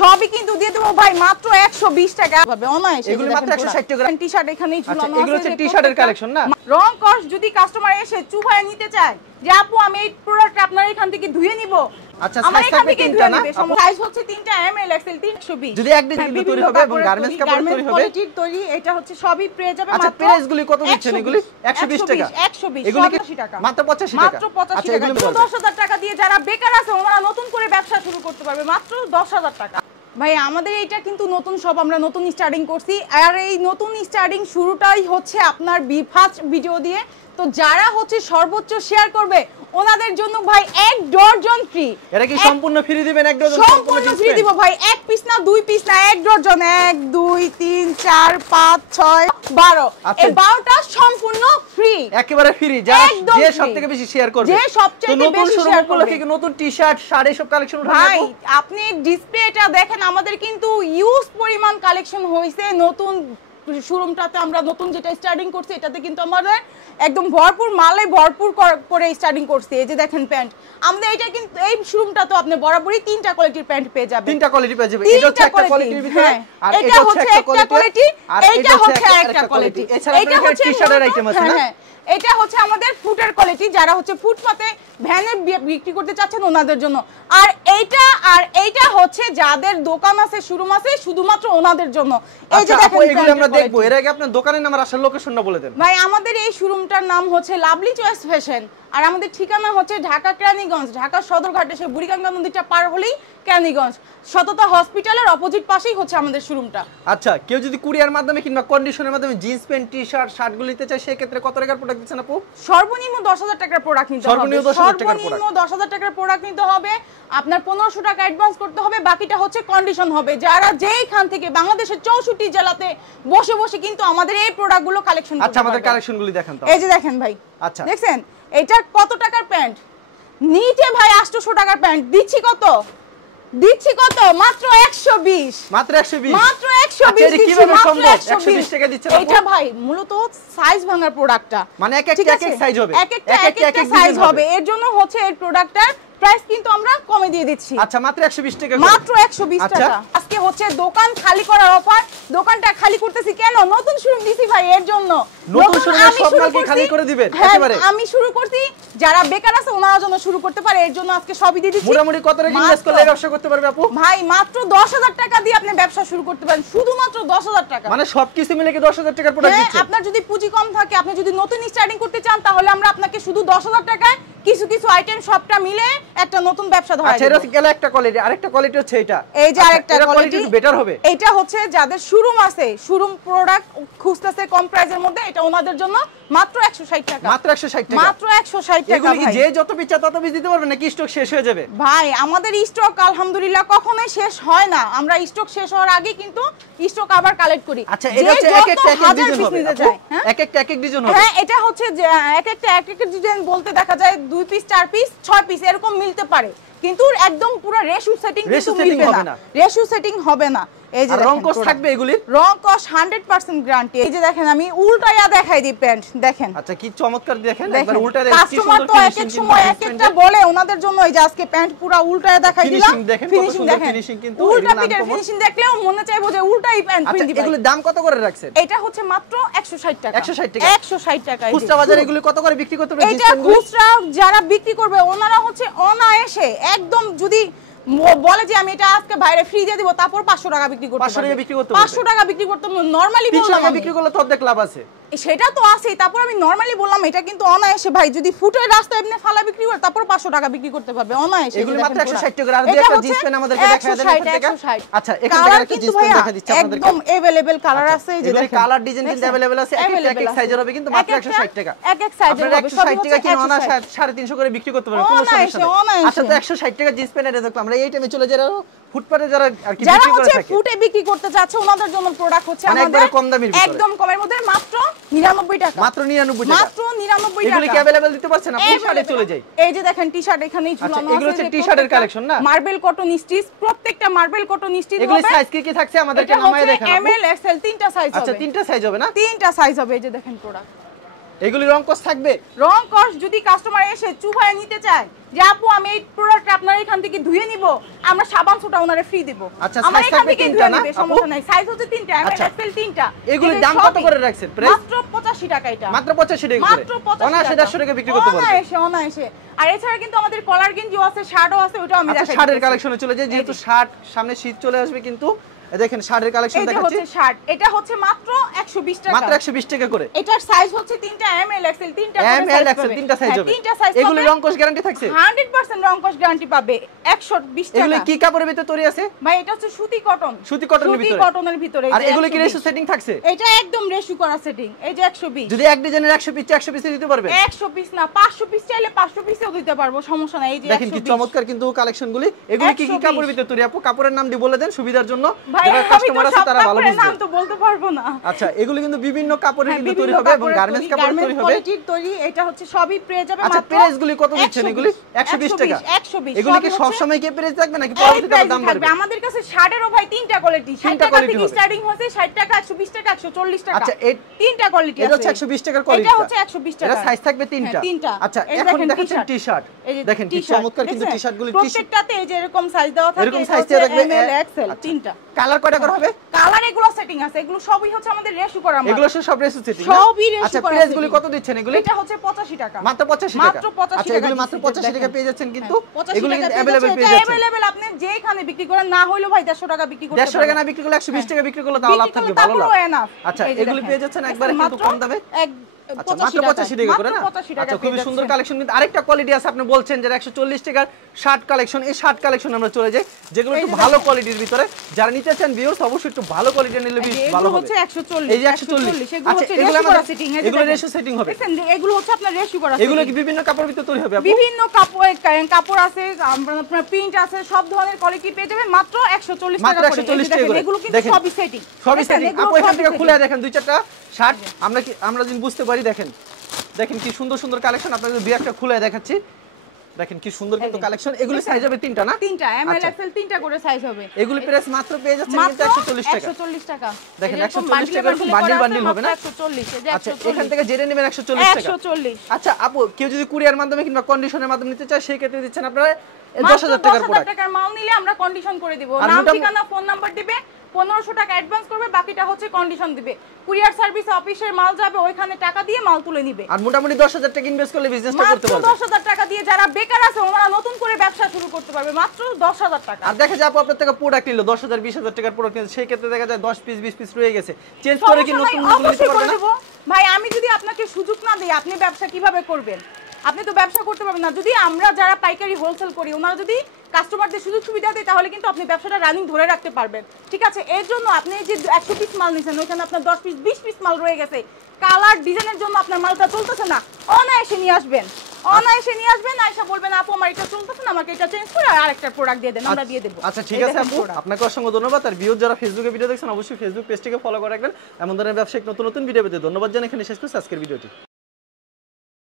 সবই কিন্তু দিয়ে দেবো ভাই মাত্র 120 টাকা পাবে অনায়াসে। এগুলো মাত্র 160 টাকা। টি-শার্ট এখানেই ঝুলানো আছে। এগুলো হচ্ছে টি-শার্টের কালেকশন না? রং কস যদি কাস্টমার এসে চুবায় নিতে চায় যে আপু আমি এই প্রোডাক্ট আপনার এখান থেকে ধুয়ে নিব, আচ্ছা সাইজ থাকবে তিনটা না? সাইজ হচ্ছে তিনটা এম এল এক্সেল 320। যদি এক ডিজাইন তৈরি হবে এবং গার্মেন্টস কাপড় তৈরি হবে কোয়ালিটির তৈরি, এটা হচ্ছে সবই পেয়ে যাবে মাত্র। আচ্ছা প্রাইস গুলি কত দিচ্ছেন এগুলি? 120 টাকা। 120 এগুলি 85 টাকা। মাত্র 85 টাকা। মাত্র 85 টাকা। 10000 টাকা দিয়ে যারা বেকার আছে ওনারা নতুন করে ব্যবসা শুরু করতে পারবে মাত্র 10000 টাকা। ভাই আমাদের এইটা কিন্তু নতুন সব, আমরা নতুন স্টার্টিং করছি। আর এই নতুন স্টার্টিং শুরুটাই হচ্ছে আপনার ফার্স্ট ভিডিও দিয়ে। তো যারা হচ্ছে সর্বোচ্চ শেয়ার করবে ওনাদের জন্য ভাই 1 ডজন ফ্রি। এটা কি সম্পূর্ণ ফ্রি দিবেন? 1 ডজন সম্পূর্ণ ফ্রি দিব ভাই। 1 পিস না 2 পিস না, 1 ডজন। 1 2 3 4 5 6 12 এই 12টা সম্পূর্ণ ফ্রি, একেবারে ফ্রি। যারা যে সবথেকে বেশি শেয়ার করবে, যে সবচেয়ে বেশি শেয়ার করবে, কি নতুন টি-শার্ট শাড়ি সব কালেকশন উঠানো ভাই আপনি ডিসপ্লেটা দেখেন, আমাদের কিন্তু ইউজ পরিমাণ কালেকশন হইছে। নতুন শোরুমটাতে আমরা নতুন যেটা স্টার্টিং করছি এটাতে কিন্তু আমাদের একদম ভরপুর মালে ভরপুর করে স্টার্টিং করছি। এই যে দেখেন প্যান্ট আমাদের, এটা কিন্তু এই শোরুমটা তো আপনি বরাবরই তিনটা কোয়ালিটির প্যান্ট পেয়ে যাবেন। তিনটা কোয়ালিটি পেয়ে যাবেন। এটা হচ্ছে একটা কোয়ালিটির ভিতরে, আর এটা হচ্ছে একটা কোয়ালিটি, আর এটা হচ্ছে একটা কোয়ালিটি। এটা হচ্ছে টি-শার্টের আইটেম আছে না? হ্যাঁ এটা হচ্ছে আমাদের ফুটের কোয়ালিটি, যারা হচ্ছে ফুটপাতে ভ্যানে বিক্রি করতে চাচ্ছেন ওনাদের জন্য। আর এইটা হচ্ছে যাদের দোকান আছে শোরুম আছে শুধুমাত্র ওনাদের জন্য। এই যে দেখেন এগুলো আমরা দেখবো। এর আগে আপনার দোকানের নাম আর আসার লোকেশনটা বলে দেন ভাই। আমাদের এই শোরুমটার নাম হচ্ছে লাভলি চয়েস ফ্যাশন, আর আমাদের ঠিকানা হচ্ছে ঢাকা কেরানীগঞ্জ, ঢাকা সদরঘাটে সে বুড়িগঙ্গা নদীটা পার হলেই কেরানীগঞ্জ, সততা হসপিটালের অপোজিট পাশেই হচ্ছে আমাদের শোরুমটা। আচ্ছা কেউ যদি কুরিয়ার মাধ্যমে কিংবা কন্ডিশনের মাধ্যমে জিন্স প্যান্ট টি-শার্ট শার্টগুলো নিতে চায় সেই ক্ষেত্রে কত টাকার প্রোডাক্ট দিচ্ছেন আপু? সর্বনিম্ন 10000 টাকার প্রোডাক্ট নিতে হবে। সর্বনিম্ন 10000 টাকার প্রোডাক্ট নিতে হবে। আপনার 1500 টাকা অ্যাডভান্স করতে হবে, বাকিটা হচ্ছে কন্ডিশন হবে। যারা যেইখান থেকে বাংলাদেশের 64 জেলাতে বসে বসে কিন্তু আমাদের এই প্রোডাক্টগুলো কালেকশন করতে। আচ্ছা আমাদের কালেকশনগুলো দেখেন তো। এই যে দেখেন ভাই, আচ্ছা দেখছেন এটা কত টাকার প্যান্ট? নিচে ভাই 800 টাকার প্যান্ট দিচ্ছি কত? মাত্র 120। মাত্র 120। মাত্র 120 দিচ্ছি। কিভাবে সম্ভব 120 টাকা দিচ্ছেন আপু? এটা ভাই মূলত সাইজ ভাঙার প্রোডাক্টটা, মানে এক এক সাইজ হবে, এক একটা সাইজ হবে। এর জন্য হচ্ছে এই প্রোডাক্টটার প্রাইস কিন্তু আমরা কমে দিয়ে দিচ্ছি। আচ্ছা মাত্র 120 টাকা, মাত্র 120 টাকা। আজকে হচ্ছে দোকান খালি করার অফার। দোকানটা খালি করতেছি কেন? নতুন শোরুম দিছি ভাই এর জন্য। নতুন শোরুমের সব মালকে খালি করে দিবেন একেবারে। আমি শুরু করছি, যারা বেকার আছে ওনারা জন্য শুরু করতে পারে, এর জন্য আজকে সবই দিয়ে দিচ্ছি। মোটামুটি কত টাকা ইনভেস্ট করলে ব্যবসা করতে পারবে আপু? ভাই মাত্র 10000 টাকা দিয়ে আপনি ব্যবসা শুরু করতে পারেন, শুধুমাত্র 10000 টাকা। মানে সবকিছু মিলে কি 10000 টাকার প্রোডাক্ট দিচ্ছেন? আপনার যদি পুঁজি কম থাকে, আপনি যদি নতুন স্টার্টিং করতে চান, তাহলে আমরা আপনাকে শুধু 10000 টাকায় কিছু কিছু আইটেম সবটা মিলে একটা নতুন ব্যবসা ধরাই দেব। আচ্ছা এটা গেল একটা কোয়ালিটি, আরেকটা কোয়ালিটি হচ্ছে এটা। এই যে আরেকটা কোয়ালিটি বেটার হবে। এটা হচ্ছে যাদের শোরুম আছে, শোরুম প্রোডাক্ট খুঁজতেছে কম প্রাইসের মধ্যে, এটা ওনাদের জন্য মাত্র 160 টাকা। মাত্র 160 টাকা। মাত্র 160 টাকা। এগুলো কি যে যত পিস তত পিস দিতে পারবেন নাকি স্টক শেষ হয়ে যাবে? ভাই আমাদের স্টক আলহামদুলিল্লাহ কখনোই শেষ হয় না। আমরা স্টক শেষ হওয়ার আগে কিন্তু স্টক আবার কালেক্ট করি। আচ্ছা এটা হচ্ছে এক একটা ডিজাইন হবে, এক একটা ডিজাইন হবে। হ্যাঁ এটা হচ্ছে এক একটা ডিজাইন বলতে দেখা যায় 2 পিস 4 পিস 6 পিস এরকম মিলতে পারে, কিন্তু একদম পুরো রেশিও সেটিং কিন্তু মিলবে না, রেশিও সেটিং হবে না। এই যে রং কস থাকবে এগুলির, রং কস 100% গ্যারান্টি। এই যে দেখেন আমি উল্টায়া দেখাই দিই প্যান্ট, দেখেন। আচ্ছা কি চমৎকার দেখেন, একবার উল্টা দেখেন। কাস্টমার তো এক এক সময় এক একটা বলে, ওনাদের জন্য এই যে আজকে প্যান্ট পুরো উল্টায়া দেখাই দিলাম। ফিনিশিং দেখেন, ফিনিশিং কিন্তু উল্টা পিটের ফিনিশিং দেখলেও মনে চাইবো যে উল্টাই প্যান্ট পিন দিই। এগুলোর দাম কত করে রাখছেন? এটা হচ্ছে মাত্র 160 টাকা। 160 টাকা। 160 টাকা। খুচরা বাজারে এগুলো কত করে বিক্রি করতে পারবে? এটা খুচরা যারা বিক্রি করবে ওনারা হচ্ছে অনায়াসে একদম, যদি বলে যে আমি এটা আজকে বাইরে ফ্রি দিয়ে দিব, তারপর 500 টাকা বিক্রি করতে 500 টাকা বিক্রি করতে 500 টাকা বিক্রি করতে নরমালি বললাম। 300 টাকা বিক্রি করলে তো অর্ধেক লাভ আছে। সেটা তো আছেই, তারপর আমি নরমালি বললাম এটা কিন্তু অনায়াসে ভাই যদি ফুটের রাস্তায় এমনি ফালা বিক্রি করে তারপর 500 টাকা বিক্রি করতে পারবে অনায়াসে। এগুলো মাত্র 160 টাকা। আর দুই একটা জিন্স প্যান্ট আমাদেরকে দেখায় দেন। 160। আচ্ছা এখানে একটা জিন্স প্যান্ট দেখা দিচ্ছি আপনাদেরকে, একদম अवेलेबल কালার আছে। এই যে দেখেন কালার ডিজাইন কিন্তু अवेलेबल আছে, এক এক সাইজের হবে, কিন্তু মাত্র 160 টাকা। এক সাইজের হবে, 160 টাকা কিনে অনা 350 করে বিক্রি করতে পারবে, কোনো সমস্যা নেই। আচ্ছা তো 160 টাকা জিন্স প্যান্ট এটা দেখলাম আমরা এই টাইমে চলে যারা ফুটপাতে যারা আর কি বিক্রি করে থাকে, ফুটে বিক্রি করতে যাচ্ছে ওনাদের জন্য প্রোডাক্ট হচ্ছে আমাদের কম দামের ভিতরে, একদম কমের মধ্যে মাত্র 99 টাকা। মাত্র 99 টাকা। মাত্র 99 টাকা। এগুলো কি अवेलेबल দিতে পারছেন আপনি? শাড়ি চলে যাই। এই যে দেখেন টি-শার্ট এখানেই ঝুলানো আছে। এগুলো হচ্ছে টি-শার্টের কালেকশন না? মার্বেল কটন স্টিচ, প্রত্যেকটা মার্বেল কটন স্টিচ হবে। এগুলো সাইজ কি কি থাকছে আমাদেরকে নামায় দেখান। এম এল এক্স এল তিনটা সাইজ হবে। আচ্ছা তিনটা সাইজ হবে না? তিনটা সাইজ হবে। এই যে দেখেন প্রোডাক্ট এগুলি রং কস থাকবে? রং কস যদি কাস্টমার এসে চুবায় নিতে চায় যে আপু আমি এই প্রোডাক্ট আপনার এখান থেকে ধুয়ে নিব, আমরা সাবান সোটা ওনারে ফ্রি দেব। আচ্ছা, আমার সাইজ এখান থাকবে থেকে তিনটা ধুয়ে না নেবে, সমস্যা নাই। সাইজ হচ্ছে 3টা, আচ্ছা। এক্সেল 3টা। এগুলির দাম কত করে রাখছেন? প্রাইস মাত্র 85 টাকা এটা। মাত্র 85 টাকা করে। মাত্র 85 টাকা। 150 টাকা বিক্রি করতে পারবেন। অনায়াসে। আর এছাড়া কিন্তু আমাদের কলার গেঞ্জিও আছে, শার্টও আছে, ওটাও আমি আচ্ছা, দেখাই। শার্টের কালেকশনে চলে যায়, যেহেতু শার্ট সামনে শীত চলে আসবে, কিন্তু দেখেন শার্টের কালেকশন এটা দেখাচ্ছি। হচ্ছে শার্ট, এটা হচ্ছে মাত্র 120 টাকা। মাত্র 120 টাকা করে। এটার সাইজ হচ্ছে 3টা, এমএল এক্সেল 3টা করে এমএল সাইজ এক্সেল পাবে। 3টা সাইজ হ্যাঁ, হবে। 3টা সাইজ এগুলি রং কস গ্যারান্টি থাকছে? 100% রং কস গ্যারান্টি পাবে। 120 টাকা। এগুলি কি কাপড়ের ভিতরে তৈরি আছে? ভাই এটা হচ্ছে সুতি কটন। সুতি কটনের ভিতরে। সুতি কটনের ভিতরে। আর এগুলি কি রেশিও সেটিং থাকছে? এটা একদম রেশিও করা সেটিং। এই যে 120। যদি এক ডিজাইনের 100 পিস 100 পিস দিতে পারবে? 100 পিস না, 500 পিস চাইলে 500 পিসও দিতে পারবো, সমস্যা নাই। এই যে দেখেন কি 120 চমৎকার কিন্তু কালেকশনগুলি। এগুলি কি কি 120 কাপড়ের ভিতরে তৈরি? আপু কাপড়ের নাম দিয়ে বলে দেন সুবিধার জন্য, ভাই যারা আমি তো কাস্টমার আছে সব তারা ভালো কাপড়ের নাম বুঝবে। তো বলতে পারবো না। আচ্ছা, এগুলি কিন্তু বিভিন্ন কাপড়ের হ্যাঁ, কিন্তু তৈরি বিভিন্ন হবে এবং কাপড়ের গার্মেন্টস তৈরি, কাপড়ের তৈরি গার্মেন্টস হবে। কোয়ালিটির তৈরি। এটা হচ্ছে সবই পেয়ে যাবে আচ্ছা, মাত্র প্রাইসগুলি কত দিচ্ছেন 120 এগুলি? 120 টাকা। 120। এগুলি কি সবই সব হচ্ছে সময় কি প্রাইস থাকবে নাকি এই পরবর্তীতে প্রাইসে দাম থাকবে। বাড়বে? আমাদের কাছে শার্টেরও ভাই 3টা কোয়ালিটি। 60 তিনটা টাকা quality থেকে হবে। স্টার্টিং হচ্ছে, 60 টাকা, 120 টাকা, 140 টাকা। আচ্ছা, 3টা কোয়ালিটি এটা আছে। হচ্ছে 120 টাকার কোয়ালিটি। এটা হচ্ছে 120 টাকা। এটা সাইজ থাকবে 3টা। হ্যাঁ, 3টা। আচ্ছা, এই এখন দেখেন দেখাচ্ছেন টি-শার্ট। টি-শার্ট। এই যে দেখেন কি টি-শার্ট, চমৎকার কিন্তু দেখছেন? টি-শার্টগুলি প্রত্যেকটাতে এই যে এরকম সাইজ দেওয়া থাকে। এরকম এটা সাইজ হচ্ছে দেওয়া থাকবে। এমএল এক্সেল আচ্ছা। 3টা। কালার কয়টা করে হবে? কালার এগুলো সেটিং আছে, এগুলো সবই হচ্ছে আমাদের রেশু করা মাল। এগুলো সব রেশিও সেটিং। সবই রেশু আচ্ছা, করা প্রাইসগুলি setting। কত দিচ্ছেন এগুলি? এটা হচ্ছে 85 টাকা। মাত্র 85 টাকা। মাত্র 85 আচ্ছা, টাকা এগুলি মাত্র দিচ্ছি, 85 টাকা দেখেন। পেয়ে যাচ্ছেন, কিন্তু 85 এগুলি টাকা কিন্তু अवेलेबल পেয়ে এটা যাচ্ছেন। अवेलेबल আপনি যেখানে বিক্রি করেন, না হইলেও ভাই 150 টাকা বিক্রি করতে 150 টাকা না বিক্রি করলে 120 টাকা বিক্রি করলে তাও লাভ থাকবে, ভালো লাভ। আচ্ছা, এগুলি পেয়ে যাচ্ছেন একবারে কিন্তু কম দামে। আচ্ছা, মাত্র 85 টাকা করে না? আচ্ছা, খুবই সুন্দর কালেকশন। কিন্তু আরেকটা কোয়ালিটি আছে, আপনি বলছেন যে 140 টাকার শার্ট কালেকশন। এই শার্ট কালেকশন আমরা চলে যাই, যেগুলো একটু ভালো কোয়ালিটির ভিতরে। যারা নিতে চান ভিউয়ার্স, অবশ্যই একটু ভালো কোয়ালিটির নিলে বেশ ভালো হবে। হচ্ছে 140। এই যে 140। এগুলো আচ্ছা, হচ্ছে এগুলো রেশু করা আমাদের সেটিং। এগুলো রেশিও সেটিং হবে। দেখেন এগুলো হচ্ছে আপনার রেশু করা এগুলো setting। কি বিভিন্ন কাপড়ের ভিতরে তৈরি হবে আপু? বিভিন্ন কাপড় আছে, আপনার প্রিন্ট আছে, সব ধরনের কোয়ালিটি পেয়ে যাবেন মাত্র 140 টাকা মাত্র করে। 140 এই যে টাকা দেখেন, করে। এগুলো কিন্তু দেখেন। সবই সেটিং। সবই সেটিং। আপু এখান থেকে খুলে দেখেন দুই চারটা শার্ট এই যে। আমরা যদি বুঝতে পারি। দেখেন কি সুন্দর সুন্দর কালেকশন, আপনাদের দুই একটা খুলে দেখাচ্ছি। দেখেন কি সুন্দর কিন্তু কালেকশন। এগুলো সাইজ হবে 3টা না? 3টা, এমএল আচ্ছা। এক্সেল 3টা করে সাইজ হবে। এগুলি প্রাইস মাত্র পেয়ে যাচ্ছেন কিন্তু 140 টাকা। 140 টাকা। দেখেন, এই যে এরকম 140 টাকা এরকম বান্ডিল বান্ডিল হবে না? 140। এই যে আচ্ছা, 140। এখান থেকে জেনে নেবেন 140 টাকা। 140। আচ্ছা আপু, কেউ যদি কুরিয়ার মাধ্যমে কিংবা কন্ডিশনের মাধ্যমে নিতে চায়, সেই ক্ষেত্রে দিচ্ছেন আপনারা মাত্র 10,000 টাকার 10,000 প্রোডাক্ট। টাকার মাল নিলে আমরা কন্ডিশন করে দিব। আর নাম, মোটামুটি- ঠিকানা, ফোন নাম্বার দিবে, 1500 টাকা অ্যাডভান্স করবে, বাকিটা হচ্ছে কন্ডিশন দিবে। কুরিয়ার সার্ভিস অফিসের মাল যাবে, ওইখানে টাকা দিয়ে মাল তুলে নিবে। আর মোটামুটি 10,000 টাকা ইনভেস্ট করলে বিজনেসটা করতে মাত্র পারবে। 10,000 টাকা দিয়ে যারা বেকার আছে ওনারা নতুন করে ব্যবসা শুরু করতে পারবে, মাত্র 10,000 টাকা। আর দেখা যায় আপু আপনার থেকে প্রোডাক্ট নিলো 10,000 20,000 টাকার প্রোডাক্ট নিলো, সেই ক্ষেত্রে দেখা যায় 10 পিস 20 পিস রয়ে গেছে, চেঞ্জ করে কি সমস্যা নতুন নাই, গুলো নিতে অবশ্যই পারবে করে না? দেবো। ভাই আমি যদি আপনাকে সুযোগ না দিই, আপনি ব্যবসা কিভাবে করবেন? আপনি তো ব্যবসা করতে পারবেন না। যদি আমরা যারা পাইকারি হোলসেল করি, ওনারা যদি কাস্টমারদের সুযোগ সুবিধা দেয়, তাহলে কিন্তু আপনি ব্যবসাটা রানিং ধরে রাখতে পারবেন। ঠিক আছে, এর জন্য আপনি যে 100 পিস মাল নিছেন, ওইখানে আপনার 10 পিস 20 পিস মাল রয়ে গেছে, কালার ডিজাইনের জন্য আপনার মালটা চলতেছে না, অনায়াসে নিয়ে আসবেন। অনায়াসে নিয়ে আসবেন, আয়সা বলবেন আপু আমার এটা চলতেছে না, আমাকে এটা চেঞ্জ করে আরেকটা প্রোডাক্ট দিয়ে দেন, আমরা দিয়ে দেব। আচ্ছা, ঠিক আছে আপু, আপনাকে অসংখ্য ধন্যবাদ। আর ভিউয়ার যারা ফেসবুকে ভিডিও দেখছেন, অবশ্যই ফেসবুক পেজটিকে ফলো করে রাখবেন। এমন ধরনের ব্যবসায়িক নতুন নতুন ভিডিও পেতে ধন্যবাদ জানাই। এখানে শেষ করছি আজকের ভিডিওটি।